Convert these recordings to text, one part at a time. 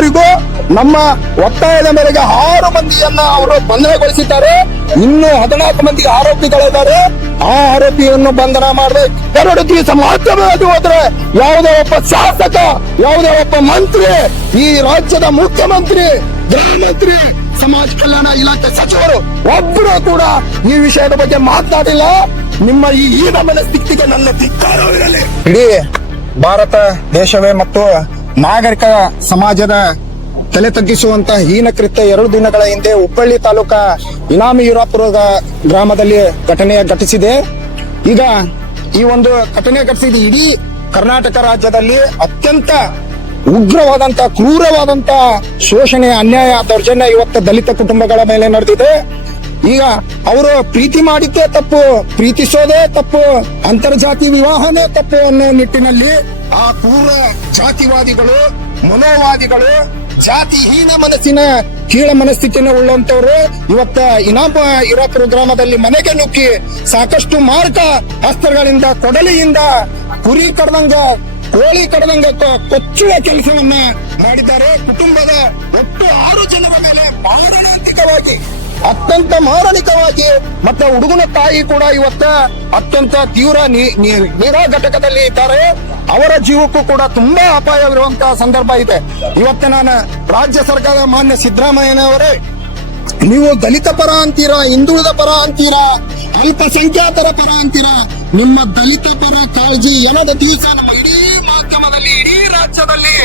ಈವರೆಗೂ ನಮ್ಮ ಒತ್ತಾಯದ ಮೇರೆಗೆ 6 ಮಂದಿಯನ್ನ ಅವರು ಬಂಧನಗೊಳಿಸಿದ್ದಾರೆ. ಇನ್ನು 14 ಮಂದಿಗೆ ಆರೋಪಿಗಳಿದ್ದಾರೆ. ಆ ಆರೋಪಿಯನ್ನು ಬಂಧನ ಮಾಡಬೇಕು. 2 ದಿವಸ ಮಾಧ್ಯಮವಾಗಿ ಹೋದ್ರೆ ಯಾವುದೇ ಒಬ್ಬ ಶಾಸಕ, ಯಾವುದೇ ಒಬ್ಬ ಮಂತ್ರಿ, ಈ ರಾಜ್ಯದ ಮುಖ್ಯಮಂತ್ರಿ, ಗೃಹ ಮಂತ್ರಿ, ಸಮಾಜ ಕಲ್ಯಾಣ ಇಲಾಖೆ ಸಚಿವರು ಒಬ್ಬರು ಕೂಡ ಈ ವಿಷಯದ ಬಗ್ಗೆ ಮಾತನಾಡಿಲ್ಲ. ನಿಮ್ಮ ಈ ಹೀನ ಮನಸ್ಥಿತಿಗೆ ನನ್ನ ಧಿಕ್ಕಾರವಿರಲಿ. ಇಡೀ ಭಾರತ ದೇಶವೇ ಮತ್ತು ನಾಗರಿಕ ಸಮಾಜದ ತಲೆ ತಗ್ಗಿಸುವಂತ ಹೀನ ಕೃತ್ಯ 2 ದಿನಗಳ ಹಿಂದೆ ಹುಬ್ಬಳ್ಳಿ ತಾಲೂಕಾ ಇನಾಮಿ ಯುರಾಪುರ ಗ್ರಾಮದಲ್ಲಿ ಘಟನೆ ಘಟಿಸಿದೆ. ಈಗ ಈ ಒಂದು ಘಟನೆ ಘಟಿಸಿದ ಇಡೀ ಕರ್ನಾಟಕ ರಾಜ್ಯದಲ್ಲಿ ಅತ್ಯಂತ ಉಗ್ರವಾದಂತ, ಕ್ರೂರವಾದಂತ ಶೋಷಣೆ, ಅನ್ಯಾಯ, ದೌರ್ಜನ್ಯ ಇವತ್ತು ದಲಿತ ಕುಟುಂಬಗಳ ಮೇಲೆ ನಡೆದಿದೆ. ಈಗ ಅವರು ಪ್ರೀತಿ ಮಾಡಿದ್ದೇ ತಪ್ಪು, ಪ್ರೀತಿಸೋದೇ ತಪ್ಪು, ಅಂತರ್ಜಾತಿ ವಿವಾಹನೇ ತಪ್ಪು ಅನ್ನೋ ನಿಟ್ಟಿನಲ್ಲಿ ಆ ಕ್ರೂರ ಜಾತಿವಾದಿಗಳು, ಮನೋವಾದಿಗಳು, ಜಾತಿಹೀನ ಮನಸ್ಸಿನ ಕೀಳ ಮನಸ್ಥಿತಿಯನ್ನು ಉಳ್ಳಂತವ್ರು ಇವತ್ತ ಇನಾಮ ಯುರಾಪುರ ಗ್ರಾಮದಲ್ಲಿ ಮನೆಗೆ ನುಗ್ಗಿ ಸಾಕಷ್ಟು ಮಾರಕ ಅಸ್ತ್ರಗಳಿಂದ, ಕೊಡಲಿಯಿಂದ, ಕುರಿ ಕಡ್ದಂಗ, ಕೋಳಿ ಕಡ್ದಂಗ ಕೊಚ್ಚುವ ಕೆಲಸವನ್ನ ಮಾಡಿದ್ದಾರೆ. ಕುಟುಂಬದ ಒಟ್ಟು 6 ಜನರ ಮೇಲೆ ಮಾರಣಾಂತಿಕವಾಗಿ, ಅತ್ಯಂತ ಮಾರಣಿಕವಾಗಿ, ಮತ್ತೆ ಹುಡುಗನ ತಾಯಿ ಕೂಡ ಇವತ್ತ ಅತ್ಯಂತ ತೀವ್ರ ನಿರಾ ಘಟಕದಲ್ಲಿ ಇದ್ದಾರೆ. ಅವರ ಜೀವಕ್ಕೂ ಕೂಡ ತುಂಬಾ ಅಪಾಯವಿರುವಂತಹ ಸಂದರ್ಭ ಇದೆ. ಇವತ್ತು ನಾನು ರಾಜ್ಯ ಸರ್ಕಾರದ ಮಾನ್ಯ ಸಿದ್ದರಾಮಯ್ಯನವರೇ, ನೀವು ದಲಿತ ಪರ ಅಂತೀರಾ, ಹಿಂದುಳಿದ ಪರ ಅಂತೀರಾ, ಅಲ್ಪಸಂಖ್ಯಾತರ ಪರ ಅಂತೀರಾ, ನಿಮ್ಮ ದಲಿತ ಪರ ಕಾಳಜಿ ಏನದ ದಿವಸ ನಮ್ಮ ಇಡೀ ಮಾಧ್ಯಮದಲ್ಲಿ, ಇಡೀ ರಾಜ್ಯದಲ್ಲಿ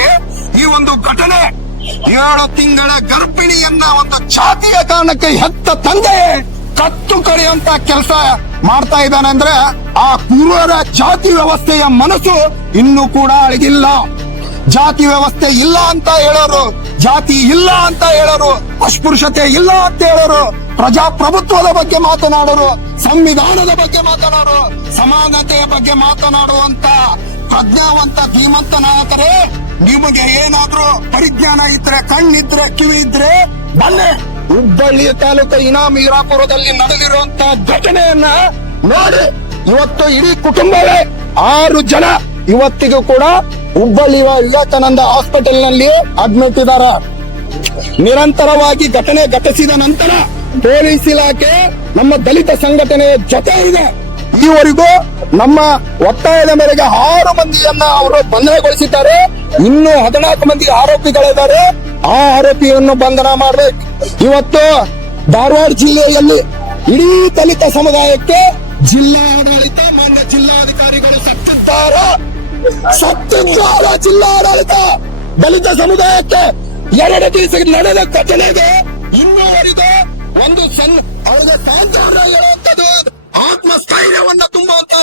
ಈ ಒಂದು ಘಟನೆ, 7 ತಿಂಗಳ ಗರ್ಭಿಣಿಯನ್ನ ಒಂದು ಜಾತಿಯ ಕಾರಣಕ್ಕೆ ಹೆತ್ತ ತಂದೆ ಕತ್ತು ಕರೆಯುವಂತ ಕೆಲಸ ಮಾಡ್ತಾ ಇದ್ದಾನೆ ಅಂದ್ರೆ ಆ ಕ್ರೂರ ಜಾತಿ ವ್ಯವಸ್ಥೆಯ ಮನಸ್ಸು ಇನ್ನೂ ಕೂಡ ಅಳಗಿಲ್ಲ. ಜಾತಿ ವ್ಯವಸ್ಥೆ ಇಲ್ಲ ಅಂತ ಹೇಳೋರು, ಜಾತಿ ಇಲ್ಲ ಅಂತ ಹೇಳೋರು, ಅಸ್ಪೃಶ್ಯತೆ ಇಲ್ಲ ಅಂತ ಹೇಳೋರು, ಪ್ರಜಾಪ್ರಭುತ್ವದ ಬಗ್ಗೆ ಮಾತನಾಡೋರು, ಸಂವಿಧಾನದ ಬಗ್ಗೆ ಮಾತನಾಡೋರು, ಸಮಾನತೆಯ ಬಗ್ಗೆ ಮಾತನಾಡುವಂತ ಪ್ರಜ್ಞಾವಂತ ಧೀಮಂತ ನಾಯಕರೇ, ನಿಮಗೆ ಏನಾದ್ರೂ ಪರಿಜ್ಞಾನ ಇದ್ರೆ, ಕಣ್ಣಿದ್ರೆ, ಕಿವಿ ಇದ್ರೆ ಬನ್ನಿ ಹುಬ್ಬಳ್ಳಿ ತಾಲೂಕು ಇನಾಮಿ ಯುರಾಪುರದಲ್ಲಿ ನಡೆದಿರುವಂತ ಘಟನೆಯನ್ನ ನೋಡಿ. ಇವತ್ತು ಇಡೀ ಕುಟುಂಬವೇ 6 ಜನ ಇವತ್ತಿಗೂ ಕೂಡ ಹುಬ್ಬಳ್ಳಿ ವಿವೇಕಾನಂದ ಹಾಸ್ಪಿಟಲ್ ನಲ್ಲಿ ಅಡ್ಮಿಟ್ ಇದ್ದಾರೆ. ನಿರಂತರವಾಗಿ ಘಟನೆ ಘಟಿಸಿದ ನಂತರ ಪೊಲೀಸ್ ಇಲಾಖೆ ನಮ್ಮ ದಲಿತ ಸಂಘಟನೆ ಜೊತೆ ಇದೆ. ಈವರೆಗೂ ನಮ್ಮ ಒತ್ತಾಯದ ಮೇರೆಗೆ 6 ಮಂದಿಯನ್ನ ಅವರು ಬಂಧನಗೊಳಿಸಿದ್ದಾರೆ. ಇನ್ನು 14 ಮಂದಿ ಆರೋಪಿಗಳಿದ್ದಾರೆ. ಆ ಆರೋಪಿಯನ್ನು ಬಂಧನ ಮಾಡಬೇಕು. ಇವತ್ತು ಧಾರವಾಡ ಜಿಲ್ಲೆಯಲ್ಲಿ ಇಡೀ ದಲಿತ ಸಮುದಾಯಕ್ಕೆ ಜಿಲ್ಲಾಡಳಿತ, ಮಾನ್ಯ ಜಿಲ್ಲಾಧಿಕಾರಿಗಳು ಸತ್ತಿದ್ದಾರೆ. ಜಿಲ್ಲಾಡಳಿತ ದಲಿತ ಸಮುದಾಯಕ್ಕೆ 2 ದಿವಸ ನಡೆದ ಘಟನೆಗೆ ಇನ್ನೂವರೆಗೂ ಒಂದು ಅವರಿಗೆ ಸಾಂತ್ವನ ಹೇಳುವಂಥದ್ದು, ಆತ್ಮಸ್ಥೈರ್ಯವನ್ನ ತುಂಬುವಂತ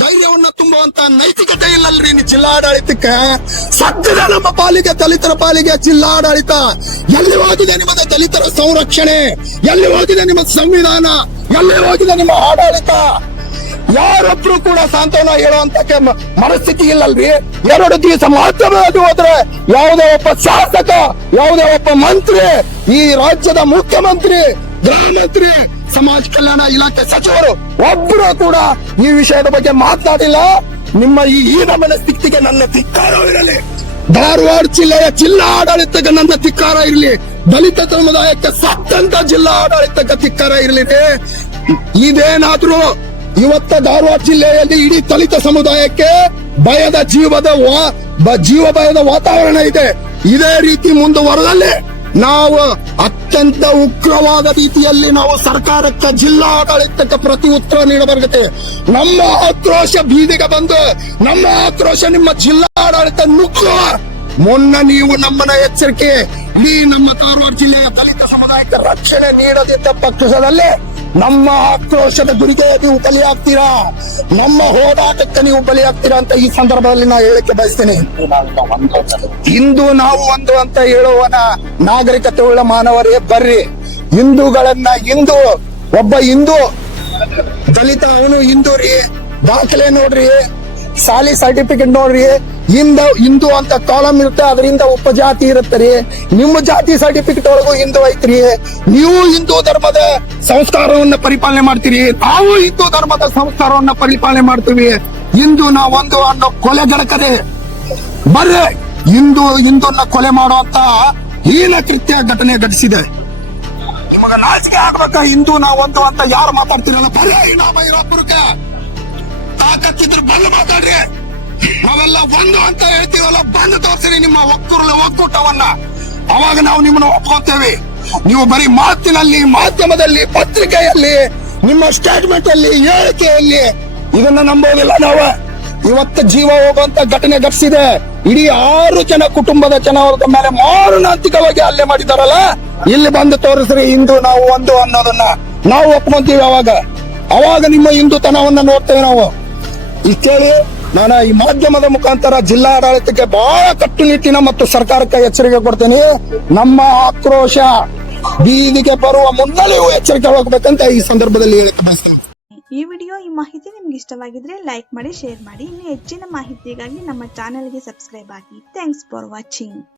ಧೈರ್ಯವನ್ನ ತುಂಬುವಂತ ನೈತಿಕತೆ ಇಲ್ಲಲ್ರಿ ಜಿಲ್ಲಾಡಳಿತಕ್ಕೆ. ಸದ್ಯದ ನಮ್ಮ ಪಾಲಿಗೆ, ದಲಿತರ ಪಾಲಿಗೆ ಜಿಲ್ಲಾಡಳಿತ ಎಲ್ಲಿ ಹೋಗಿದೆ ನಿಮ್ಮದ ದಲಿತರ ಸಂರಕ್ಷಣೆ? ಎಲ್ಲಿ ಹೋಗಿದೆ ನಿಮ್ಮ ಸಂವಿಧಾನ? ಎಲ್ಲಿ ಹೋಗಿದೆ ನಿಮ್ಮ ಆಡಳಿತ? ಯಾರೊಬ್ರು ಕೂಡ ಸಾಂತ್ವನ ಹೇಳುವಂತ ಮನಸ್ಥಿತಿ ಇಲ್ಲಲ್ರಿ. 2 ದಿವಸ ಮಾಧ್ಯಮವಾಗಿ ಹೋದ್ರೆ ಯಾವುದೇ ಒಬ್ಬ ಶಾಸಕ, ಯಾವುದೇ ಒಬ್ಬ ಮಂತ್ರಿ, ಈ ರಾಜ್ಯದ ಮುಖ್ಯಮಂತ್ರಿ, ಗೃಹ ಮಂತ್ರಿ, ಸಮಾಜ ಕಲ್ಯಾಣ ಇಲಾಖೆ ಸಚಿವರು ಒಬ್ಬರು ಕೂಡ ಈ ವಿಷಯದ ಬಗ್ಗೆ ಮಾತನಾಡಿಲ್ಲ. ನಿಮ್ಮ ಈ ಹೀನ ಮನಸ್ಥಿತಿಗೆ ನನ್ನ ಧಿಕ್ಕಾರವಿರಲಿ. ಧಾರವಾಡ ಜಿಲ್ಲೆಯ ಜಿಲ್ಲಾ ಆಡಳಿತಕ್ಕೆ ನನ್ನ ಧಿಕ್ಕಾರ ಇರಲಿ. ದಲಿತ ಸಮುದಾಯಕ್ಕೆ ಸತ್ತಂತ ಜಿಲ್ಲಾ ಆಡಳಿತಕ್ಕೆ ಧಿಕ್ಕಾರ ಇರಲಿ. ಇದೇನಾದ್ರೂ ಇವತ್ತ ಧಾರವಾಡ ಜಿಲ್ಲೆಯಲ್ಲಿ ಇಡೀ ದಲಿತ ಸಮುದಾಯಕ್ಕೆ ಭಯದ ಜೀವ ಭಯದ ವಾತಾವರಣ ಇದೆ. ಇದೇ ರೀತಿ ಮುಂದುವರೆದಲ್ಲಿ ನಾವು ಅತ್ಯಂತ ಉಗ್ರವಾದ ರೀತಿಯಲ್ಲಿ ನಾವು ಸರ್ಕಾರಕ್ಕೆ, ಜಿಲ್ಲಾ ಆಡಳಿತಕ್ಕೆ ಪ್ರತಿ ಉತ್ತರ ನೀಡಬೇಕಾಗುತ್ತೆ. ನಮ್ಮ ಆಕ್ರೋಶ ಬೀದಿಗೆ ಬಂದು, ನಮ್ಮ ಆಕ್ರೋಶ ನಿಮ್ಮ ಜಿಲ್ಲಾ ಆಡಳಿತ ನುಗ್ಗುವ ಮುನ್ನ ನೀವು ನಮ್ಮನ್ನ ಎಚ್ಚರಿಕೆ, ಈ ನಮ್ಮ ಧಾರವಾಡ ಜಿಲ್ಲೆಯ ದಲಿತ ಸಮುದಾಯಕ್ಕೆ ರಕ್ಷಣೆ ನೀಡದಿದ್ದ ಪಕ್ಷದಲ್ಲಿ ನಮ್ಮ ಆಕ್ರೋಶದ ಗುರಿಗೆ ನೀವು ಬಲಿಯಾಗ್ತೀರಾ, ನಮ್ಮ ಹೋರಾಟಕ್ಕೆ ನೀವು ಬಲಿಯಾಗ್ತೀರಾ ಅಂತ ಈ ಸಂದರ್ಭದಲ್ಲಿ ನಾ ಹೇಳಕ್ಕೆ ಬಯಸ್ತೇನೆ. ಇಂದು ನಾವು ಒಂದು ಅಂತ ಹೇಳುವನ ನಾಗರಿಕತೆ ಉಳ್ಳ ಮಾನವರೇ ಬರ್ರಿ. ಹಿಂದೂಗಳನ್ನ ಒಬ್ಬ ಹಿಂದೂ ದಲಿತ ಅವನು ಹಿಂದೂ ರೀ, ದಾಖಲೆ ನೋಡ್ರಿ, ಸಾಲಿ ಸರ್ಟಿಫಿಕೇಟ್ ನೋಡ್ರಿ, ಹಿಂದೂ ಅಂತ ಕಾಲಮ್ ಇರುತ್ತೆ, ಅದರಿಂದ ಉಪಜಾತಿ ಇರುತ್ತೆ ರೀ. ನಿಮ್ಮ ಜಾತಿ ಸರ್ಟಿಫಿಕೇಟ್ ಒಳಗೂ ಹಿಂದೂ ಐತ್ರಿ. ನೀವು ಹಿಂದೂ ಧರ್ಮದ ಸಂಸ್ಕಾರವನ್ನ ಪರಿಪಾಲನೆ ಮಾಡ್ತೀರಿ, ನಾವು ಹಿಂದೂ ಧರ್ಮದ ಸಂಸ್ಕಾರವನ್ನ ಪರಿಪಾಲನೆ ಮಾಡ್ತೀವಿ. ಹಿಂದೂ ನಾವೊಂದು ಅನ್ನೋ ಕೊಲೆಗಡಕದೆ ಬರ್ರಿ ಹಿಂದೂನ್ನ ಕೊಲೆ ಮಾಡುವಂತ ಹೀನ ಕೃತ್ಯ ಘಟನೆ ಘಟಿಸಿದೆ. ನಿಮಗ ನಾಚಿಕೆ ಆಗ್ಬೇಕ? ಹಿಂದೂ ನಾವು ಒಂದು ಅಂತ ಯಾರು ಮಾತಾಡ್ತಿರಲ್ಲ, ಬರೀ ನಾಮ ಇರೋಬ್ಬರಿಗೆ ತಾಕತ್ತಿದ್ರು ಬಂದು ಮಾತಾಡ್ರಿ. ನಾವೆಲ್ಲ ಒಂದು ಅಂತ ಹೇಳ್ತೀವಲ್ಲ, ಬಂದು ತೋರಿಸಿರಿ ನಿಮ್ಮ ಒಕ್ಕೂಟವನ್ನ. ಅವಾಗ ನಾವು ನಿಮ್ಮನ್ನ ಒಪ್ಕೊಂತೇವೆ. ನೀವು ಬರೀ ಮಾತಿನಲ್ಲಿ, ಮಾಧ್ಯಮದಲ್ಲಿ, ಪತ್ರಿಕೆಯಲ್ಲಿ, ನಿಮ್ಮ ಸ್ಟೇಟ್ಮೆಂಟ್ ಅಲ್ಲಿ, ಹೇಳಿಕೆಯಲ್ಲಿ ಇದನ್ನ ನಂಬೋದಿಲ್ಲ ನಾವು. ಇವತ್ತು ಜೀವ ಹೋಗುವಂತ ಘಟನೆ ಘಟಿಸಿದೆ. ಇಡೀ 6 ಜನ ಕುಟುಂಬದ ಜನವರ್ಗ ಮೇಲೆ ಮಾರಣಾಂತಿಕವಾಗಿ ಹಲ್ಲೆ ಮಾಡಿದಾರಲ್ಲ, ಇಲ್ಲಿ ಬಂದು ತೋರಿಸ್ರಿ ಹಿಂದೂ ನಾವು ಒಂದು ಅನ್ನೋದನ್ನ. ನಾವು ಒಪ್ಕೊಂತೀವಿ. ಅವಾಗ ನಿಮ್ಮ ಹಿಂದೂತನವನ್ನ ನೋಡ್ತೇವೆ ನಾವು. ಇಷ್ಟೇಳಿ ನಾನು ಈ ಮಾಧ್ಯಮದ ಮುಖಾಂತರ ಜಿಲ್ಲಾಡಳಿತಕ್ಕೆ ಬಹಳ ಕಟ್ಟುನಿಟ್ಟಿನ ಮತ್ತು ಸರ್ಕಾರಕ್ಕೆ ಎಚ್ಚರಿಕೆ ಕೊಡ್ತೇನೆ. ನಮ್ಮ ಆಕ್ರೋಶ ಬೀದಿಗೆ ಬರುವ ಮುನ್ನಲೆಯೂ ಎಚ್ಚರಿಕೆ ಹೋಗ್ಬೇಕಂತ ಈ ಸಂದರ್ಭದಲ್ಲಿ ಹೇಳಕ್ಕೆ ಬಯಸ್ತೇನೆ. ಈ ವಿಡಿಯೋ, ಈ ಮಾಹಿತಿ ನಿಮ್ಗೆ ಇಷ್ಟವಾಗಿದ್ರೆ ಲೈಕ್ ಮಾಡಿ, ಶೇರ್ ಮಾಡಿ. ಇನ್ನು ಹೆಚ್ಚಿನ ಮಾಹಿತಿಗಾಗಿ ನಮ್ಮ ಚಾನೆಲ್ಗೆ ಸಬ್ಸ್ಕ್ರೈಬ್ ಆಗಿ. Thanks for watching.